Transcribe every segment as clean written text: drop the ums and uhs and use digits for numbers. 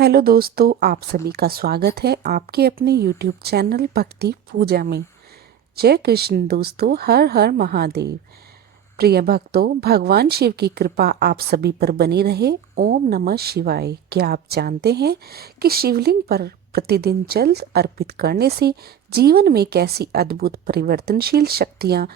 Hello दोस्तों, आप सभी का स्वागत है आपके अपने YouTube चैनल भक्ति पूजा में। जय कृष्ण दोस्तों, हर हर महादेव। प्रिय भक्तों, भगवान शिव की कृपा आप सभी पर बनी रहे। ओम नमः शिवाय। क्या आप जानते हैं कि शिवलिंग पर प्रतिदिन जल अर्पित करने से जीवन में कैसी अद्भुत परिवर्तनशील शक्तियां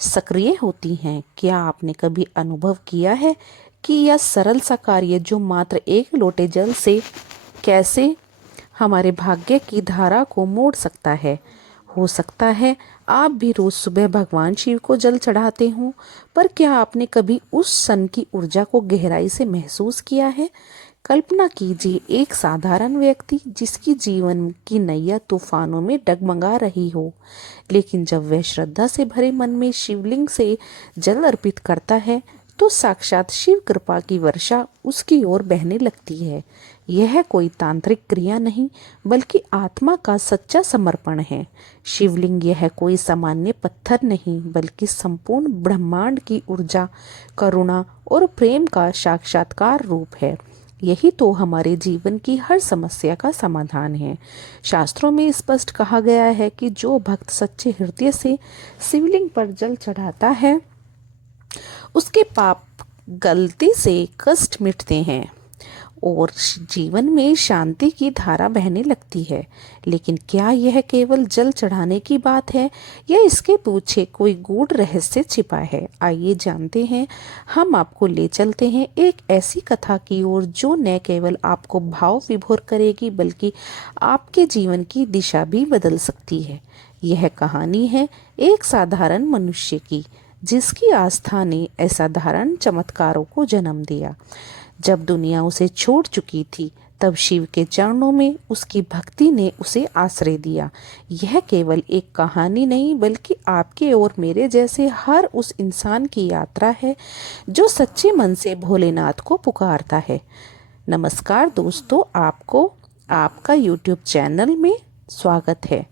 सक्रिय होती हैं? क्या आपने कभी अनुभव किया है कि यह सरल सा कार्य जो मात्र एक लोटे जल से कैसे हमारे भाग्य की धारा को मोड़ सकता है? हो सकता है आप भी रोज सुबह भगवान शिव को जल चढ़ाते हो, पर क्या आपने कभी उस सन की ऊर्जा को गहराई से महसूस किया है? कल्पना कीजिए, एक साधारण व्यक्ति जिसकी जीवन की नैया तूफानों में डगमगा रही हो, लेकिन जब वह श्रद्धा से भरे मन में शिवलिंग से जल अर्पित करता है तो साक्षात शिव कृपा की वर्षा उसकी ओर बहने लगती है। यह कोई तांत्रिक क्रिया नहीं, बल्कि आत्मा का सच्चा समर्पण है। शिवलिंग यह कोई सामान्य पत्थर नहीं, बल्कि संपूर्ण ब्रह्मांड की ऊर्जा, करुणा और प्रेम का साक्षात्कार रूप है। यही तो हमारे जीवन की हर समस्या का समाधान है। शास्त्रों में स्पष्ट कहा गया है कि जो भक्त सच्चे हृदय से शिवलिंग पर जल चढ़ाता है उसके पाप, गलती से कष्ट मिटते हैं और जीवन में शांति की धारा बहने लगती है। लेकिन क्या यह केवल जल चढ़ाने की बात है या इसके पीछे कोई गूढ़ रहस्य छिपा है? आइए जानते हैं। हम आपको ले चलते हैं एक ऐसी कथा की ओर जो न केवल आपको भाव विभोर करेगी, बल्कि आपके जीवन की दिशा भी बदल सकती है। यह कहानी है एक साधारण मनुष्य की, जिसकी आस्था ने असाधारण चमत्कारों को जन्म दिया। जब दुनिया उसे छोड़ चुकी थी, तब शिव के चरणों में उसकी भक्ति ने उसे आश्रय दिया। यह केवल एक कहानी नहीं, बल्कि आपके और मेरे जैसे हर उस इंसान की यात्रा है जो सच्चे मन से भोलेनाथ को पुकारता है। नमस्कार दोस्तों, आपको आपका YouTube चैनल में स्वागत है,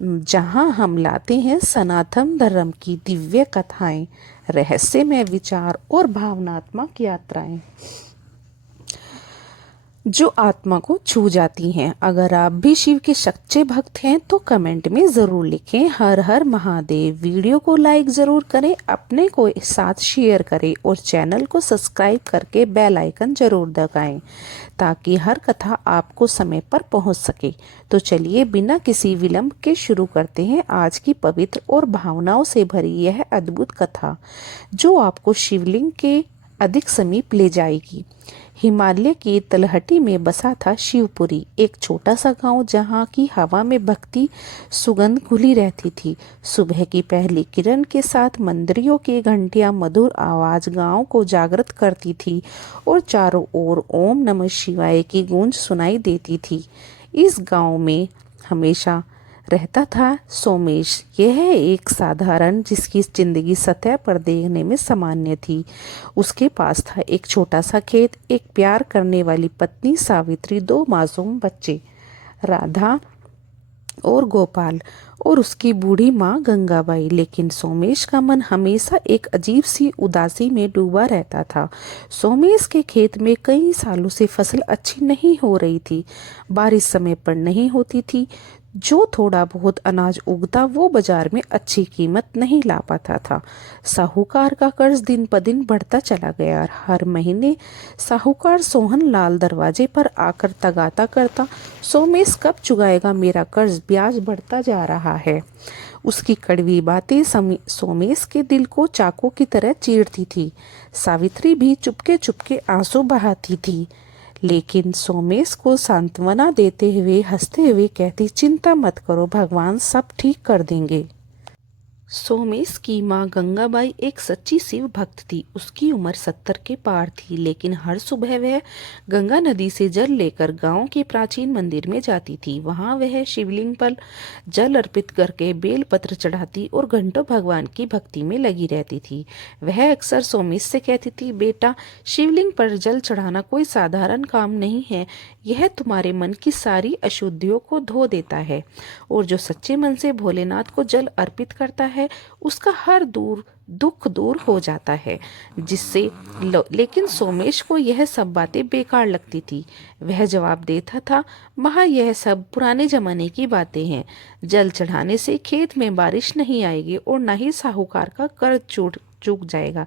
जहां हम लाते हैं सनातन धर्म की दिव्य कथाएं, रहस्यमय विचार और भावनात्मक यात्राएं जो आत्मा को छू जाती हैं। अगर आप भी शिव के सच्चे भक्त हैं तो कमेंट में ज़रूर लिखें हर हर महादेव। वीडियो को लाइक ज़रूर करें, अपने को साथ शेयर करें और चैनल को सब्सक्राइब करके बेल आइकन ज़रूर दबाएं ताकि हर कथा आपको समय पर पहुंच सके। तो चलिए बिना किसी विलंब के शुरू करते हैं आज की पवित्र और भावनाओं से भरी यह अद्भुत कथा, जो आपको शिवलिंग के अधिक समीप ले जाएगी। हिमालय की तलहटी में बसा था शिवपुरी, एक छोटा सा गांव जहां की हवा में भक्ति सुगंध घुली रहती थी। सुबह की पहली किरण के साथ मंदिरों की घंटियां मधुर आवाज गांव को जागृत करती थी और चारों ओर ओम नमः शिवाय की गूंज सुनाई देती थी। इस गांव में हमेशा रहता था सोमेश। यह एक साधारण जिसकी जिंदगी सतह पर देखने में सामान्य थी। उसके पास था एक छोटा सा खेत, एक प्यार करने वाली पत्नी सावित्री, दो मासूम बच्चे राधा और गोपाल और उसकी बूढ़ी माँ गंगाबाई। लेकिन सोमेश का मन हमेशा एक अजीब सी उदासी में डूबा रहता था। सोमेश के खेत में कई सालों से फसल अच्छी नहीं हो रही थी, बारिश समय पर नहीं होती थी। जो थोड़ा बहुत अनाज उगता वो बाजार में अच्छी कीमत नहीं ला पाता था। साहूकार का कर्ज दिन ब दिन बढ़ता चला गया। हर महीने साहूकार सोहन लाल दरवाजे पर आकर तगाता करता, सोमेश कब चुकाएगा मेरा कर्ज, ब्याज बढ़ता जा रहा है। उसकी कड़वी बातें सोमेश के दिल को चाकू की तरह चीरती थी। सावित्री भी चुपके चुपके आंसू बहाती थी, लेकिन सोमेश को सांत्वना देते हुए हंसते हुए कहती, चिंता मत करो, भगवान सब ठीक कर देंगे। सोमेश की माँ गंगाबाई एक सच्ची शिव भक्त थी। उसकी उम्र 70 के पार थी, लेकिन हर सुबह वह गंगा नदी से जल लेकर गांव के प्राचीन मंदिर में जाती थी। वहां वह शिवलिंग पर जल अर्पित करके बेलपत्र चढ़ाती और घंटों भगवान की भक्ति में लगी रहती थी। वह अक्सर सोमेश से कहती थी, बेटा, शिवलिंग पर जल चढ़ाना कोई साधारण काम नहीं है। यह तुम्हारे मन की सारी अशुद्धियों को धो देता है, और जो सच्चे मन से भोलेनाथ को जल अर्पित करता है है उसका हर दुख दूर हो जाता है। लेकिन सोमेश को यह सब बातें बेकार लगती थी। वह जवाब देता था, माँ यह सब पुराने जमाने की बातें हैं। जल चढ़ाने से खेत में बारिश नहीं आएगी और न ही साहूकार का कर्ज चूक जाएगा।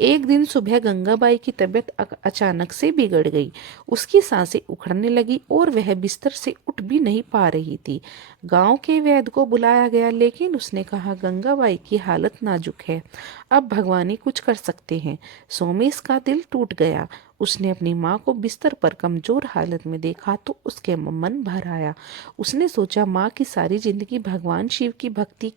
एक दिन सुबह गंगाबाई की तबीयत अचानक से बिगड़ गई। उसकी सांसें उखड़ने लगी और वह बिस्तर से उठ भी नहीं पा रही थी। गांव के वैद्य को बुलाया गया, लेकिन उसने कहा, गंगाबाई की हालत नाजुक है, अब भगवान ही कुछ कर सकते हैं। सोमेश का दिल टूट गया। उसने अपनी माँ को बिस्तर पर कमजोर हालत में देखा तो उसके मन भर आया। उसने सोचा, माँ की सारी जिंदगी भगवान शिव की भक्ति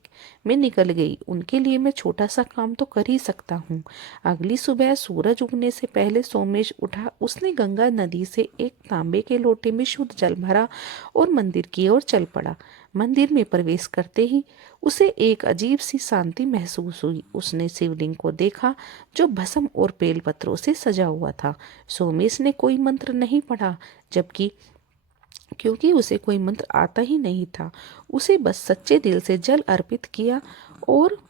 में निकल गई, उनके लिए मैं छोटा सा काम तो कर ही सकता हूँ। अगली सुबह सूरज उगने से पहले सोमेश उठा। उसने गंगा नदी से एक तांबे के लोटे में शुद्ध जल भरा और मंदिर की ओर चल पड़ा। मंदिर में प्रवेश करते ही उसे एक अजीब सी शांति महसूस हुई। उसने शिवलिंग को देखा जो भस्म और बेलपत्रों से सजा हुआ था। सोमेश ने कोई मंत्र नहीं पढ़ा, जबकि क्योंकि उसे कोई मंत्र आता ही नहीं था। उसे बस सच्चे दिल से जल अर्पित किया और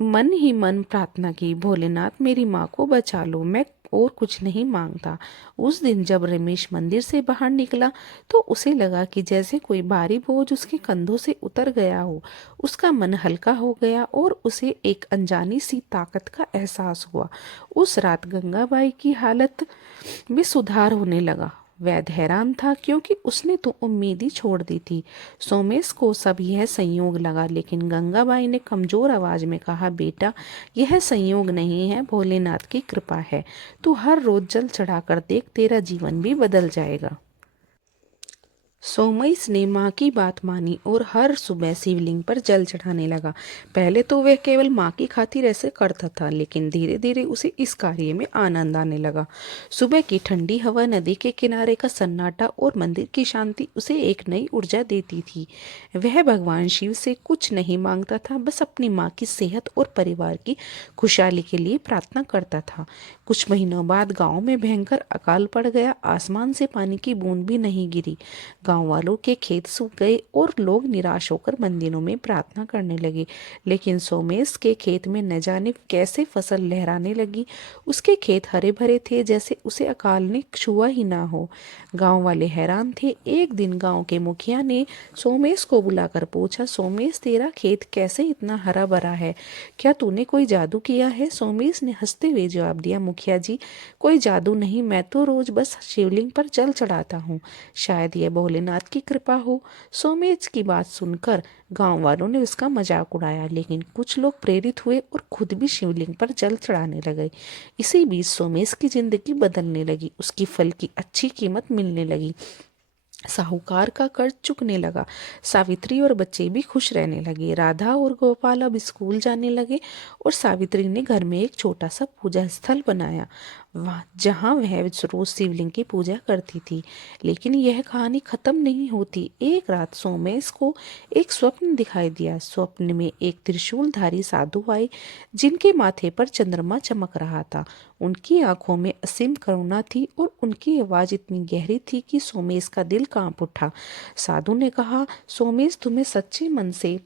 मन ही मन प्रार्थना की, भोलेनाथ मेरी माँ को बचा लो, मैं और कुछ नहीं मांगता। उस दिन जब रमेश मंदिर से बाहर निकला तो उसे लगा कि जैसे कोई भारी बोझ उसके कंधों से उतर गया हो। उसका मन हल्का हो गया और उसे एक अनजानी सी ताकत का एहसास हुआ। उस रात गंगाबाई की हालत में सुधार होने लगा। वैद्य हैरान था, क्योंकि उसने तो उम्मीद ही छोड़ दी थी। सोमेश को सब यह संयोग लगा, लेकिन गंगाबाई ने कमजोर आवाज में कहा, बेटा यह संयोग नहीं है, भोलेनाथ की कृपा है। तू हर रोज जल चढ़ाकर देख, तेरा जीवन भी बदल जाएगा। सोमेश ने माँ की बात मानी और हर सुबह शिवलिंग पर जल चढ़ाने लगा। पहले तो वह केवल माँ की खातिर ऐसे करता था, लेकिन धीरे धीरे उसे इस कार्य में आनंद आने लगा। सुबह की ठंडी हवा, नदी के किनारे का सन्नाटा और मंदिर की शांति उसे एक नई ऊर्जा देती थी। वह भगवान शिव से कुछ नहीं मांगता था, बस अपनी माँ की सेहत और परिवार की खुशहाली के लिए प्रार्थना करता था। कुछ महीनों बाद गांव में भयंकर अकाल पड़ गया। आसमान से पानी की बूंद भी नहीं गिरी। गांव वालों के खेत सूख गए और लोग निराश होकर मंदिरों में प्रार्थना करने लगे। लेकिन सोमेश के खेत में न जाने कैसे फसल लहराने लगी। उसके खेत हरे भरे थे, जैसे उसे अकाल ने छुआ ही ना हो। गांव वाले हैरान थे। एक दिन गांव के मुखिया ने सोमेश को बुलाकर पूछा, सोमेश तेरा खेत कैसे इतना हरा भरा है? क्या तूने कोई जादू किया है? सोमेश ने हंसते हुए जवाब दिया, मुखिया जी कोई जादू नहीं, मैं तो रोज बस शिवलिंग पर जल चढ़ाता हूँ, शायद यह भोलेनाथ की कृपा हो। सोमेश की बात सुनकर गांव वालों ने उसका मजाक उड़ाया, लेकिन कुछ लोग प्रेरित हुए और खुद भी शिवलिंग पर जल चढ़ाने लगे। इसी बीच सोमेश की जिंदगी बदलने लगी। उसकी फल की अच्छी कीमत मिलने लगी। साहूकार का कर्ज चुकने लगा। सावित्री और बच्चे भी खुश रहने लगे। राधा और गोपाल अब स्कूल जाने लगे और सावित्री ने घर में एक छोटा सा पूजा स्थल बनाया, जहाँ वह रोज शिवलिंग की पूजा करती थी। लेकिन यह कहानी खत्म नहीं होती। एक रात सोमेश को एक स्वप्न दिखाई दिया। स्वप्न में एक त्रिशूलधारी साधु आए, जिनके माथे पर चंद्रमा चमक रहा था। उनकी आंखों में असीम करुणा थी और उनकी आवाज इतनी गहरी थी कि सोमेश का दिल कांप उठा। साधु ने कहा, सोमेश तुम्हें सच्चे मन से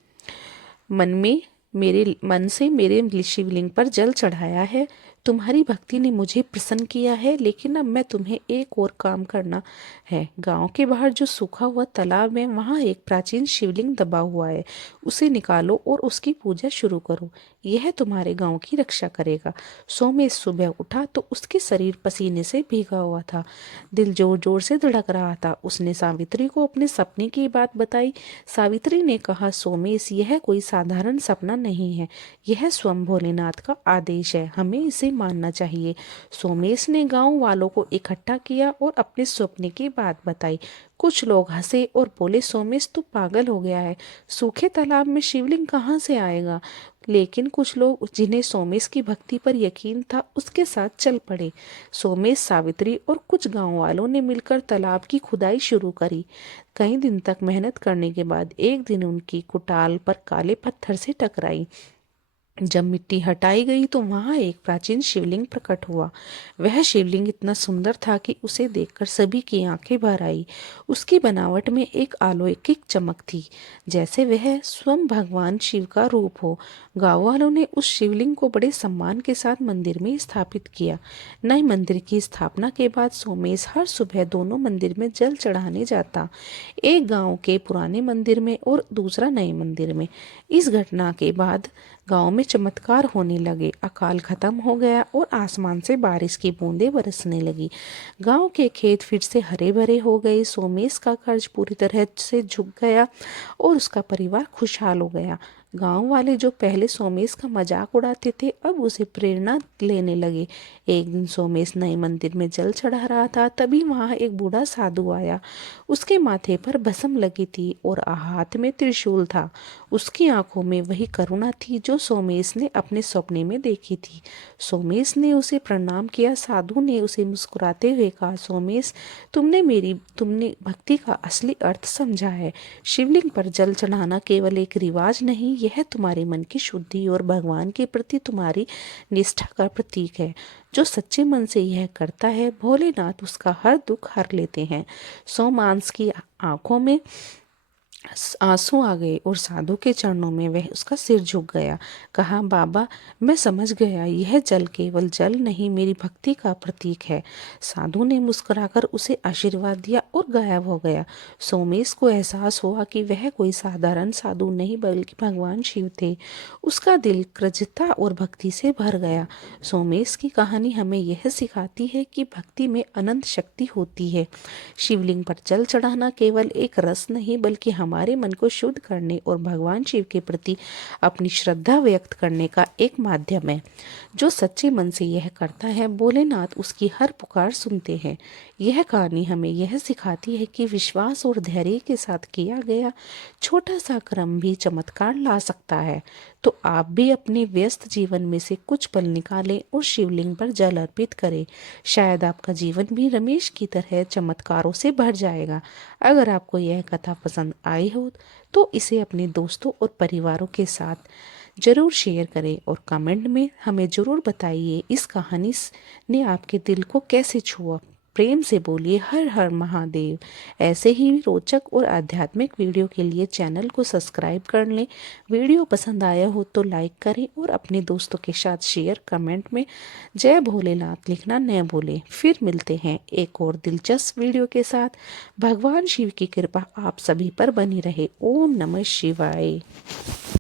मेरे शिवलिंग पर जल चढ़ाया है। तुम्हारी भक्ति ने मुझे प्रसन्न किया है, लेकिन अब मैं तुम्हें एक और काम करना है। गांव के बाहर जो सूखा हुआ तालाब है, वहां एक प्राचीन शिवलिंग दबा हुआ है। उसे निकालो और उसकी पूजा शुरू करो। यह तुम्हारे गांव की रक्षा करेगा। सोमेश सुबह उठा तो उसके शरीर पसीने से भीगा हुआ था। दिल जोर जोर से धड़क रहा था। उसने सावित्री को अपने सपने की बात बताई। सावित्री ने कहा, सोमेश यह कोई साधारण सपना नहीं है, यह स्वयं भोलेनाथ का आदेश है, हमें इसे मानना चाहिए। सोमेश ने गांव वालों को इकट्ठा किया और अपने सपने की बात बताई। कुछ लोग हंसे और बोले, सोमेश तू पागल हो गया है, सूखे तालाब में शिवलिंग कहाँ से आएगा? लेकिन कुछ लोग, जिन्हें सोमेश की भक्ति पर यकीन था, उसके साथ चल पड़े। सोमेश, सावित्री और कुछ गांव वालों ने मिलकर तालाब की खुदाई शुरू करी। कई दिन तक मेहनत करने के बाद एक दिन उनकी कुटाल पर काले पत्थर से टकराई। जब मिट्टी हटाई गई तो वहां एक प्राचीन शिवलिंग प्रकट हुआ। वह शिवलिंग इतना सुंदर था कि उसे देखकर सभी की आंखें भर आई। उसकी बनावट में एक अलौकिक चमक थी, जैसे वह स्वयं भगवान शिव का रूप हो। गांव वालों ने उस शिवलिंग को बड़े सम्मान के साथ मंदिर में स्थापित किया। नए मंदिर की स्थापना के बाद सोमेश हर सुबह दोनों मंदिर में जल चढ़ाने जाता, एक गांव के पुराने मंदिर में और दूसरा नए मंदिर में। इस घटना के बाद गांव में चमत्कार होने लगे। अकाल खत्म हो गया और आसमान से बारिश की बूंदें बरसने लगी। गांव के खेत फिर से हरे भरे हो गए। सोमेश का कर्ज पूरी तरह से झुक गया और उसका परिवार खुशहाल हो गया। गांव वाले जो पहले सोमेश का मजाक उड़ाते थे, अब उसे प्रेरणा लेने लगे। एक दिन सोमेश नए मंदिर में जल चढ़ा रहा था, तभी वहां एक बूढ़ा साधु आया। उसके माथे पर भस्म लगी थी और हाथ में त्रिशूल था। उसकी आंखों में वही करुणा थी जो सोमेश ने अपने सपने में देखी थी। सोमेश ने उसे प्रणाम किया। साधु ने उसे मुस्कुराते हुए कहा, सोमेश, तुमने भक्ति का असली अर्थ समझा है। शिवलिंग पर जल चढ़ाना केवल एक रिवाज नहीं, यह तुम्हारे मन की शुद्धि और भगवान के प्रति तुम्हारी निष्ठा का प्रतीक है। जो सच्चे मन से यह करता है, भोलेनाथ उसका हर दुख हर लेते हैं। सोमांस की आंखों में आंसू आ गए और साधु के चरणों में वह उसका सिर झुक गया। कहा, बाबा, मैं समझ गया, यह जल केवल जल नहीं, मेरी भक्ति का प्रतीक है। साधु ने मुस्कुराकर उसे आशीर्वाद दिया और गायब हो गया। सोमेश को एहसास हुआ कि वह कोई साधारण साधु नहीं बल्कि भगवान शिव थे। उसका दिल कृतज्ञता और भक्ति से भर गया। सोमेश की कहानी हमें यह सिखाती है कि भक्ति में अनंत शक्ति होती है। शिवलिंग पर जल चढ़ाना केवल एक रस नहीं बल्कि हमारे मन को शुद्ध करने और भगवान शिव के प्रति अपनी श्रद्धा व्यक्त करने का एक माध्यम है। जो सच्चे मन से यह करता है, भोलेनाथ उसकी हर पुकार सुनते हैं। यह कहानी हमें यह सिखाती है कि विश्वास और धैर्य के साथ किया गया छोटा सा कर्म भी चमत्कार ला सकता है। तो आप भी अपने व्यस्त जीवन में से कुछ पल निकालें और शिवलिंग पर जल अर्पित करें। शायद आपका जीवन भी रमेश की तरह चमत्कारों से भर जाएगा। अगर आपको यह कथा पसंद आई हो तो इसे अपने दोस्तों और परिवारों के साथ जरूर शेयर करें और कमेंट में हमें जरूर बताइए इस कहानी ने आपके दिल को कैसे छुआ। प्रेम से बोलिए हर हर महादेव। ऐसे ही रोचक और आध्यात्मिक वीडियो के लिए चैनल को सब्सक्राइब कर लें। वीडियो पसंद आया हो तो लाइक करें और अपने दोस्तों के साथ शेयर। कमेंट में जय भोलेनाथ लिखना न भूलें। फिर मिलते हैं एक और दिलचस्प वीडियो के साथ। भगवान शिव की कृपा आप सभी पर बनी रहे। ओम नमः शिवाय।